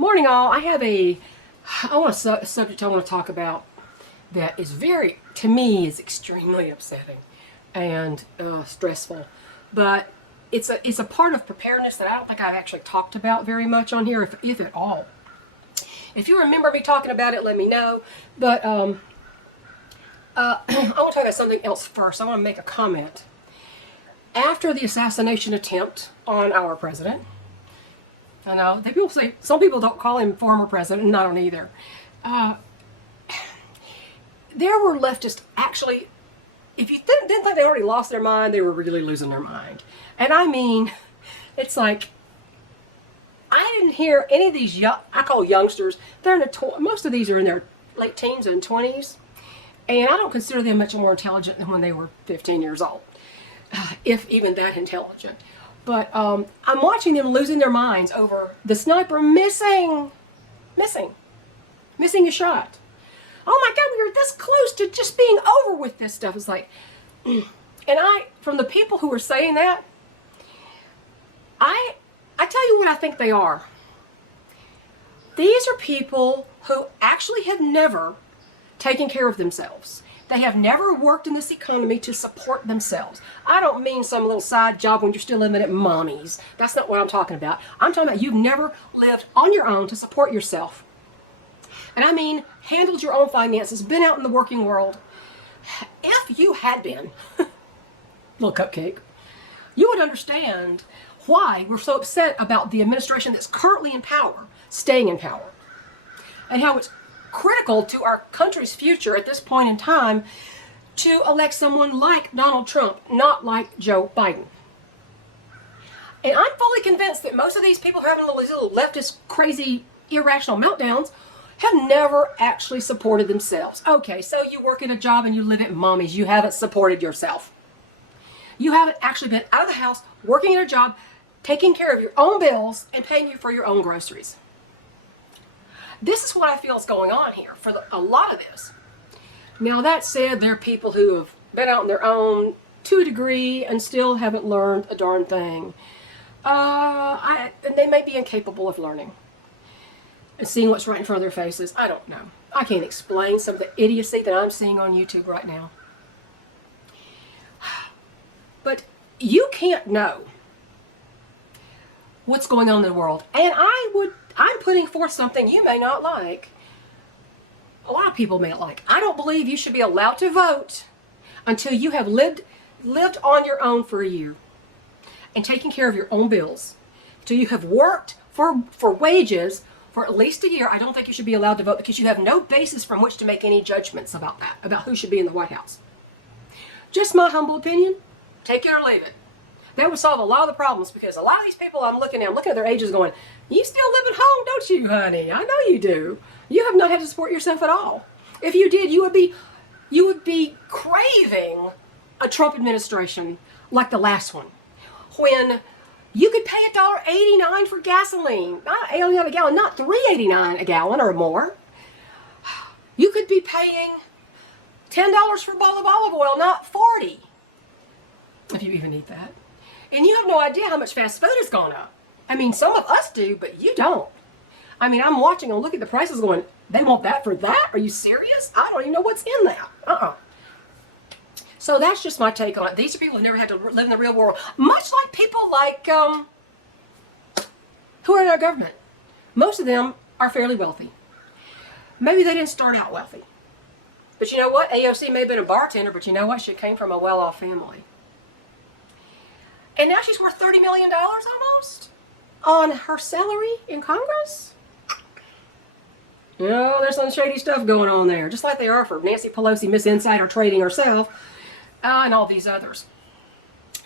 Morning, all. I have a subject I want to talk about that is to me, is extremely upsetting and stressful. But it's a part of preparedness that I don't think I've actually talked about very much on here, if at all. If you remember me talking about it, let me know. But I want to talk about something else first. I want to make a comment. After the assassination attempt on our president, I know people say some people don't call him former president, and I don't either. There were leftists actually. If you didn't think they already lost their mind, they were really losing their mind. And I mean, it's like I didn't hear any of these I call youngsters. They're in most of these are in their late teens and 20s, and I don't consider them much more intelligent than when they were 15 years old, if even that intelligent. But I'm watching them losing their minds over the sniper missing a shot. Oh my God, we were this close to just being over with this stuff. It's like, and from the people who were saying that, I tell you what I think they are. These are people who actually have never taken care of themselves. They have never worked in this economy to support themselves. I don't mean some little side job when you're still living at mommy's. That's not what I'm talking about. I'm talking about you've never lived on your own to support yourself. And I mean handled your own finances, been out in the working world. If you had been, little cupcake, you would understand why we're so upset about the administration that's currently in power, staying in power, and how it's critical to our country's future at this point in time to elect someone like Donald Trump, not like Joe Biden. And I'm fully convinced that most of these people who are having these little leftist, crazy, irrational meltdowns have never actually supported themselves. Okay, so you work at a job and you live at mommy's. You haven't supported yourself. You haven't actually been out of the house, working at a job, taking care of your own bills, and paying you for your own groceries. This is what I feel is going on here for a lot of this. Now, that said, there are people who have been out on their own to a degree and still haven't learned a darn thing. And they may be incapable of learning and seeing what's right in front of their faces. I don't know. I can't explain some of the idiocy that I'm seeing on YouTube right now. But you can't know what's going on in the world. And I'm putting forth something you may not like. A lot of people may not like. I don't believe you should be allowed to vote until you have lived on your own for a year and taken care of your own bills. Until you have worked for wages for at least a year. I don't think you should be allowed to vote because you have no basis from which to make any judgments about that, about who should be in the White House. Just my humble opinion. Take it or leave it. That would solve a lot of the problems, because a lot of these people I'm looking at their ages going, you still live at home, don't you, honey? I know you do. You have not had to support yourself at all. If you did, you would be craving a Trump administration like the last one, when you could pay $1.89 for gasoline, not $1.89 a gallon, not $3.89 a gallon or more. You could be paying $10 for a bottle of olive oil, not $40, if you even eat that. And you have no idea how much fast food has gone up. I mean, some of us do, but you don't. I mean, I'm watching and look at the prices going, they want that for that? Are you serious? I don't even know what's in that. So that's just my take on it. These are people who never had to live in the real world. Much like people like who are in our government. Most of them are fairly wealthy. Maybe they didn't start out wealthy. But you know what? AOC may have been a bartender, but you know what? She came from a well-off family. And now she's worth $30 million almost on her salary in Congress. You know, there's some shady stuff going on there, just like they are for Nancy Pelosi, Miss Insider Trading herself, and all these others.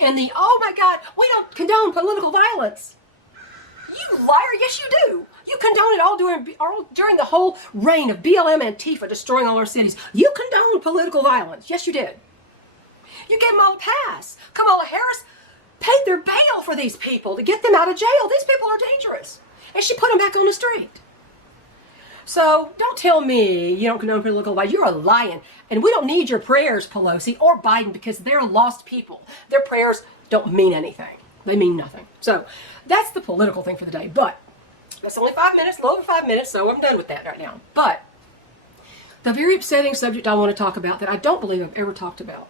And oh my God, we don't condone political violence. You liar, yes you do. You condone it all during the whole reign of BLM and Antifa destroying all our cities. You condoned political violence. Yes, you did. You gave them all a pass. Kamala Harris paid their bail for these people to get them out of jail. These people are dangerous. And she put them back on the street. So don't tell me you don't condone political violence. You're lying. And we don't need your prayers, Pelosi or Biden, because they're lost people. Their prayers don't mean anything. They mean nothing. So that's the political thing for the day. But That's only 5 minutes, a little over 5 minutes, so I'm done with that right now. But the very upsetting subject I want to talk about that I don't believe I've ever talked about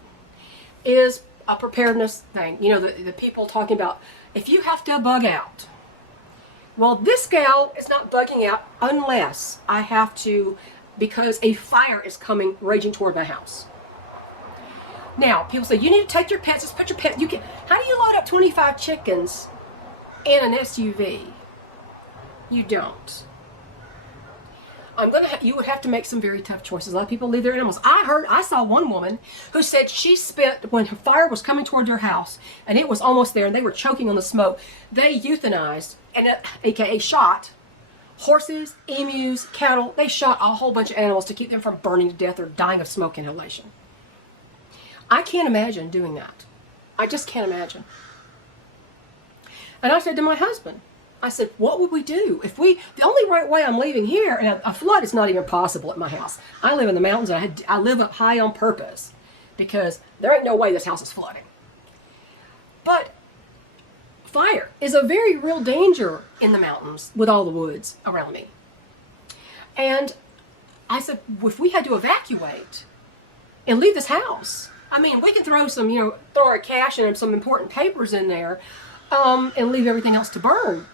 is a preparedness thing. You know, the people talking about if you have to bug out. Well, this gal is not bugging out unless I have to, because a fire is coming raging toward my house. Now, people say, you need to take your pets, just put your pets, how do you load up 25 chickens in an SUV? You don't. You would have to make some very tough choices. A lot of people leave their animals. I saw one woman who said she spent, when her fire was coming toward her house, and it was almost there, and they were choking on the smoke, they euthanized, aka shot, horses, emus, cattle. They shot a whole bunch of animals to keep them from burning to death or dying of smoke inhalation. I can't imagine doing that. I just can't imagine. And I said to my husband, I said, what would we do if the only right way I'm leaving here, and a flood is not even possible at my house. I live in the mountains, and I live up high on purpose because there ain't no way this house is flooding. But fire is a very real danger in the mountains with all the woods around me. And I said, if we had to evacuate and leave this house, I mean, we can throw throw our cash and some important papers in there, and leave everything else to burn.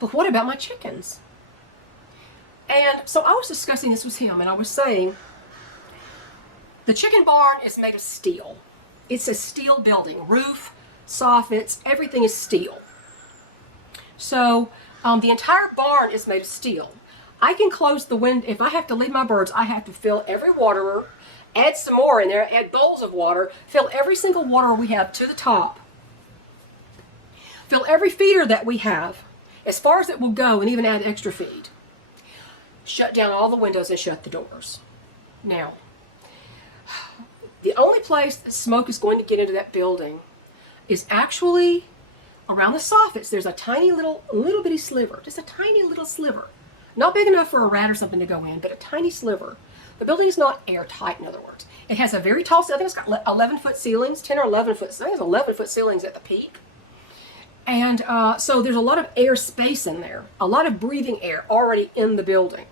But what about my chickens? And so I was discussing this with him, and I was saying, the chicken barn is made of steel. It's a steel building. Roof, soffits, everything is steel. So the entire barn is made of steel. I can close the window. If I have to leave my birds, I have to fill every waterer, add some more in there, add bowls of water, fill every single waterer we have to the top. Fill every feeder that we have, as far as it will go, and even add extra feed. Shut down all the windows and shut the doors. Now, the only place that smoke is going to get into that building is actually around the soffits. There's a tiny little bitty sliver, just a tiny little sliver. Not big enough for a rat or something to go in, but a tiny sliver. The building is not airtight, in other words. It has a very tall ceiling. I think it's got 11-foot ceilings, 10 or 11 foot. I think it's 11-foot ceilings at the peak. And so there's a lot of air space in there, a lot of breathing air already in the building.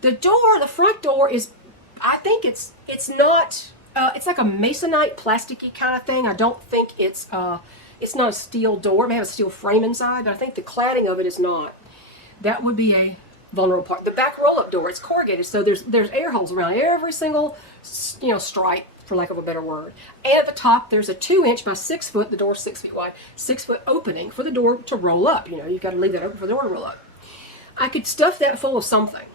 The front door is, I think it's not, it's like a masonite, plasticky kind of thing. I don't think it's not a steel door. It may have a steel frame inside, but I think the cladding of it is not. That would be a vulnerable part. The back roll-up door, it's corrugated, so there's air holes around every single, stripe, for lack of a better word. And at the top, there's a 2-inch by 6 foot, the door's 6 feet wide, 6-foot opening for the door to roll up. You've got to leave that open for the door to roll up. I could stuff that full of something.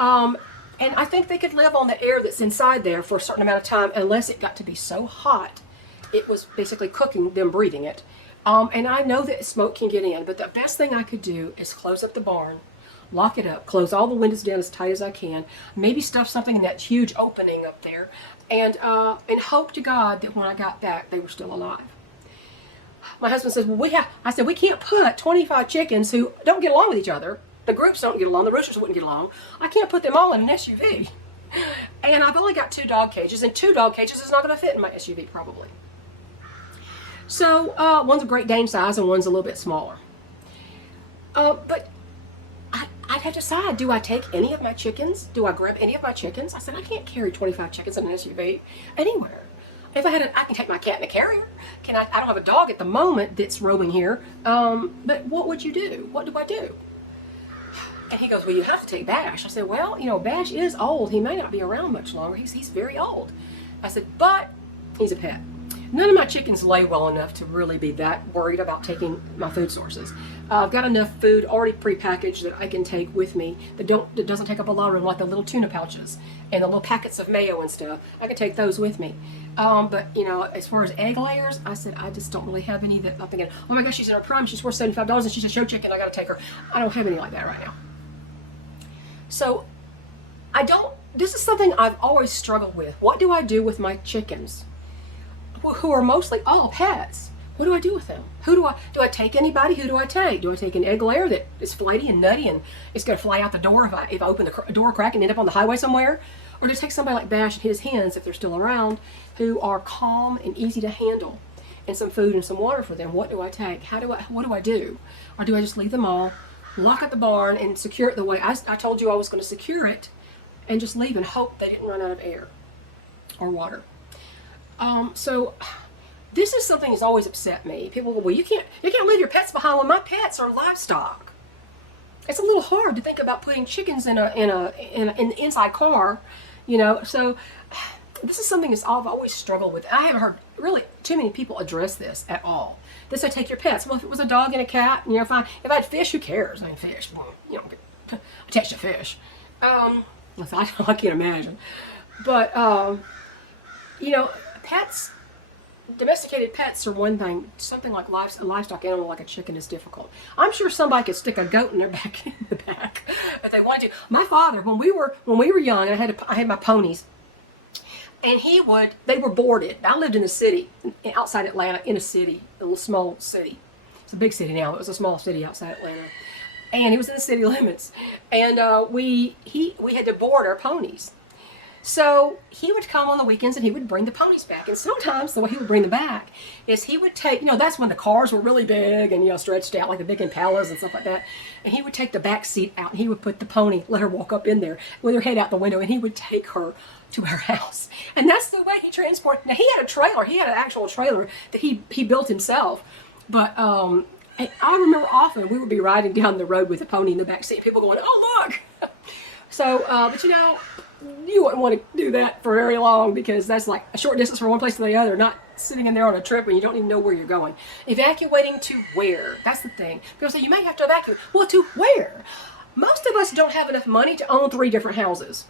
And I think they could live on the air that's inside there for a certain amount of time, unless it got to be so hot, it was basically cooking them breathing it. And I know that smoke can get in, but the best thing I could do is close up the barn, lock it up, close all the windows down as tight as I can, maybe stuff something in that huge opening up there, and hope to God that when I got back, they were still alive. My husband says, I said, we can't put 25 chickens who don't get along with each other. The groups don't get along. The roosters wouldn't get along. I can't put them all in an SUV. And I've only got 2 dog cages, and 2 dog cages is not going to fit in my SUV, probably. So one's a Great Dane size, and one's a little bit smaller. But I'd have to decide, do I take any of my chickens? Do I grab any of my chickens? I said, I can't carry 25 chickens in an SUV anywhere. If I can take my cat in a carrier. I don't have a dog at the moment that's roaming here. But what would you do? What do I do? And he goes, well, you have to take Bash. I said, well, Bash is old. He may not be around much longer. He's very old. I said, but he's a pet. None of my chickens lay well enough to really be that worried about taking my food sources. I've got enough food already prepackaged that I can take with me that doesn't take up a lot of room, like the little tuna pouches and the little packets of mayo and stuff. I can take those with me. But as far as egg layers, I said I just don't really have any that I'm thinking, oh my gosh, she's in her prime, she's worth $75 and she's a show chicken, I got to take her. I don't have any like that right now. So this is something I've always struggled with. What do I do with my chickens, who are mostly all pets? What do I do with them? Do I take anybody? Who do I take? Do I take an egg layer that is flighty and nutty and it's going to fly out the door if I open the door crack and end up on the highway somewhere? Or do I take somebody like Bash and his hens, if they're still around, who are calm and easy to handle, and some food and some water for them? What do I take? What do I do? Or do I just leave them all lock up the barn and secure it the way I told you I was going to secure it, and just leave and hope they didn't run out of air or water. So this is something that's always upset me. People go, well, you can't leave your pets behind. Well, my pets are livestock. It's a little hard to think about putting chickens in an inside car, you know. So this is something that I've always struggled with. I haven't heard really too many people address this at all. They say take your pets. Well, if it was a dog and a cat, you know, fine. If I had fish, who cares? I mean, fish, you know, attached to fish. I can't imagine. But you know, pets. Domesticated pets are one thing. Something like a livestock animal like a chicken is difficult. I'm sure somebody could stick a goat in their back in the back if they wanted to. My father, when we were young, and I had my ponies, and they were boarded. I lived in the city outside Atlanta, in a little small city. It's a big city now. It was a small city outside Atlanta, and it was in the city limits. And we had to board our ponies. So he would come on the weekends and he would bring the ponies back. And sometimes the way he would bring them back is he would take, you know, that's when the cars were really big and, you know, stretched out like the big Impalas and stuff like that. And he would take the back seat out and he would put the pony, let her walk up in there with her head out the window, and he would take her to her house. And that's the way he transported. Now, he had a trailer. He had an actual trailer that he built himself. But I remember often we would be riding down the road with a pony in the back seat. People going, oh, look. So, but, you know, you wouldn't want to do that for very long, because that's like a short distance from one place to the other, not sitting in there on a trip when you don't even know where you're going. Evacuating to where? That's the thing. People say, you may have to evacuate. Well, to where? Most of us don't have enough money to own 3 different houses.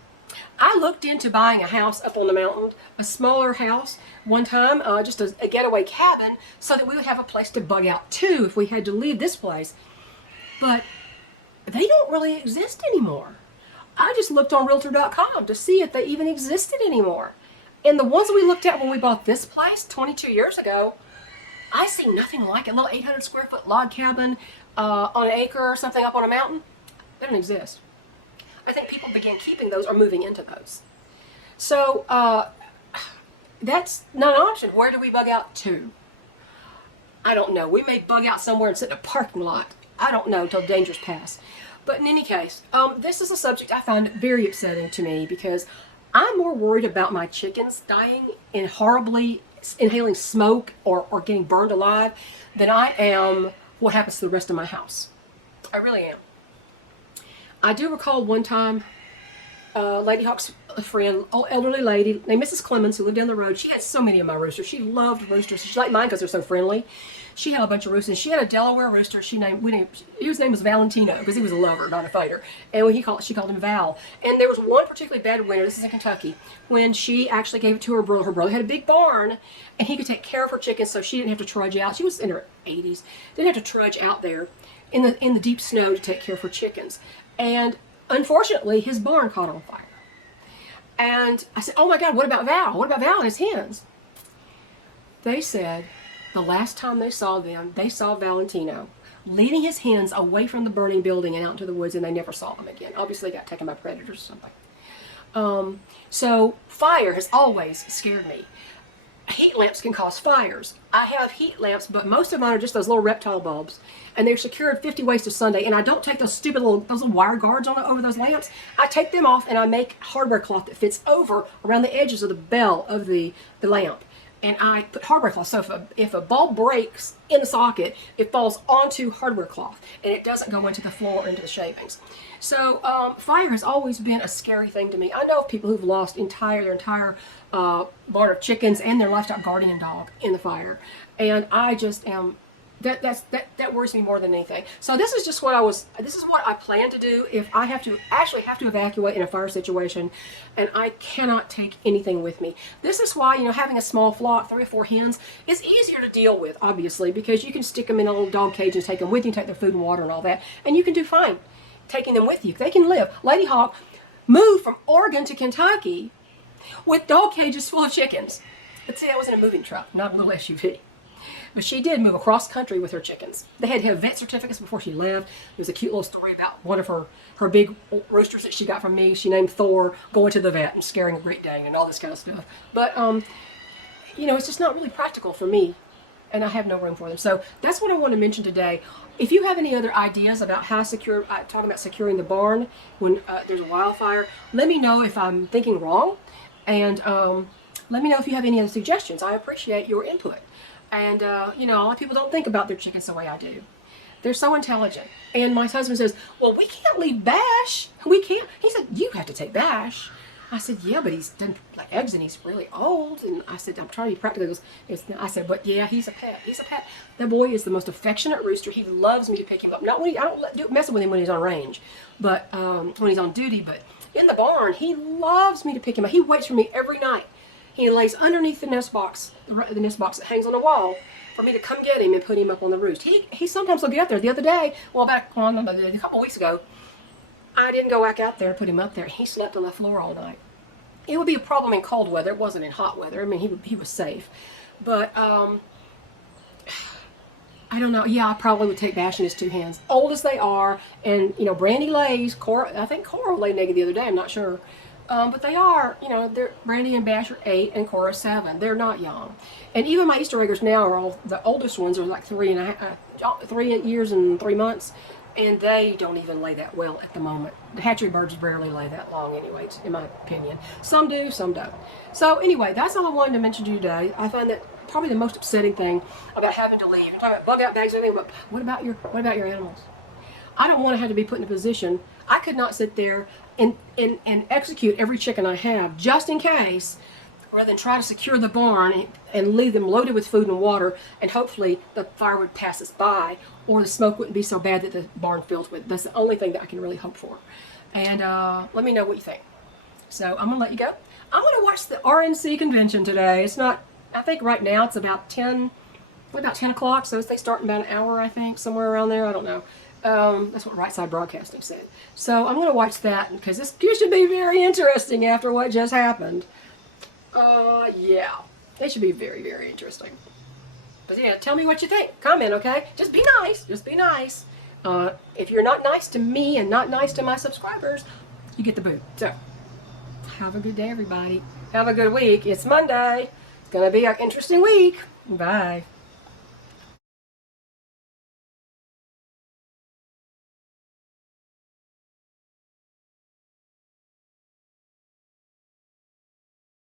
I looked into buying a house up on the mountain, a smaller house one time, just a getaway cabin, so that we would have a place to bug out to if we had to leave this place. But they don't really exist anymore. I just looked on Realtor.com to see if they even existed anymore. And the ones we looked at when we bought this place 22 years ago, I see nothing like it. A little 800 square foot log cabin on an acre or something up on a mountain. They don't exist. I think people began keeping those or moving into those. So that's not an option. Where do we bug out to? I don't know. We may bug out somewhere and sit in a parking lot. I don't know until danger's past. But in any case, this is a subject I find very upsetting to me, because I'm more worried about my chickens dying and horribly inhaling smoke or getting burned alive than I am what happens to the rest of my house. I really am. I do recall one time, Lady Hawk's a friend, elderly lady named Mrs. Clemens, who lived down the road. She had so many of my roosters. She loved roosters. She liked mine because they're so friendly. She had a bunch of roosters. She had a Delaware rooster. His name was Valentino, because he was a lover, not a fighter. And she called him Val. And there was one particularly bad winter, this is in Kentucky, when she actually gave it to her brother. Her brother had a big barn, and he could take care of her chickens, so she didn't have to trudge out. She was in her 80s. Didn't have to trudge out there in the deep snow to take care of her chickens. And unfortunately, his barn caught on fire. And I said, oh my God, what about Val? What about Val and his hens? They said the last time they saw them, they saw Valentino leading his hens away from the burning building and out into the woods, and they never saw them again. Obviously, they got taken by predators or something. So fire has always scared me. Heat lamps can cause fires. I have heat lamps, but most of mine are just those little reptile bulbs, and they're secured 50 ways to Sunday. And I don't take those stupid those little wire guards over those lamps. I take them off and I make hardware cloth that fits over around the edges of the bell of the lamp. And I put hardware cloth, so if a bulb breaks in the socket, it falls onto hardware cloth, and it doesn't go into the floor or into the shavings. So fire has always been a scary thing to me. I know of people who've lost their entire barn of chickens and their livestock guardian dog in the fire, and I just am. That worries me more than anything. So this is just this is what I plan to do if I have to evacuate in a fire situation, and I cannot take anything with me. This is why, having a small flock, 3 or 4 hens, is easier to deal with, obviously, because you can stick them in a little dog cage and take them with you, take their food and water and all that, and you can do fine taking them with you. They can live. Lady Hawk moved from Oregon to Kentucky with dog cages full of chickens. But see, that was in a moving truck, not a little SUV. But she did move across country with her chickens. They had to have vet certificates before she left. There's a cute little story about one of her big roosters that she got from me. She named Thor, going to the vet and scaring a Great Dane and all this kind of stuff. But, it's just not really practical for me and I have no room for them. So that's what I want to mention today. If you have any other ideas about how to secure, talking about securing the barn when there's a wildfire, let me know if I'm thinking wrong, and let me know if you have any other suggestions. I appreciate your input. And you know, a lot of people don't think about their chickens the way I do. They're so intelligent. And my husband says, well, we can't leave Bash. We can't. He said, you have to take Bash. I said, yeah, but he's done like eggs and he's really old. And I said, I'm trying to be practical. I said, but yeah, he's a pet. He's a pet. That boy is the most affectionate rooster. He loves me to pick him up. Not when I don't mess with him when he's on range, but when he's on duty. But in the barn, he loves me to pick him up. He waits for me every night. He lays underneath the nest box that hangs on the wall, for me to come get him and put him up on the roost. He sometimes will get up there. The other day, a couple weeks ago, I didn't go back out there and put him up there. He slept on the floor all night. It would be a problem in cold weather. It wasn't in hot weather. I mean, he was safe. But I don't know. Yeah, I probably would take Bash in his 2 hands. Old as they are, and you know, Brandy lays. I think Cora laid an egg the other day. I'm not sure. But they are, you know, Brandy and Bash are 8 and Cora 7. They're not young. And even my Easter eggers now are all, the oldest ones are like 3 years and 3 months. And they don't even lay that well at the moment. The hatchery birds rarely lay that long anyway, in my opinion. Some do, some don't. So anyway, that's all I wanted to mention to you today. I find that probably the most upsetting thing about having to leave. I'm talking about bug out bags and everything, but what about your animals? I don't want to have to be put in a position. I could not sit there and execute every chicken I have just in case, rather than try to secure the barn and leave them loaded with food and water, and hopefully the fire would pass us by, or the smoke wouldn't be so bad that the barn fills with. That's the only thing that I can really hope for. And let me know what you think. So I'm going to let you go. I'm going to watch the RNC convention today. It's not, I think right now it's about 10 o'clock, so they start in about an hour, I think, somewhere around there. I don't know. That's what Right Side Broadcasting said. So I'm going to watch that because this should be very interesting after what just happened. Yeah, it should be very, very interesting. But yeah, tell me what you think. Comment, okay? Just be nice. Just be nice. If you're not nice to me and not nice to my subscribers, you get the boot. So, have a good day, everybody. Have a good week. It's Monday. It's going to be an interesting week. Bye.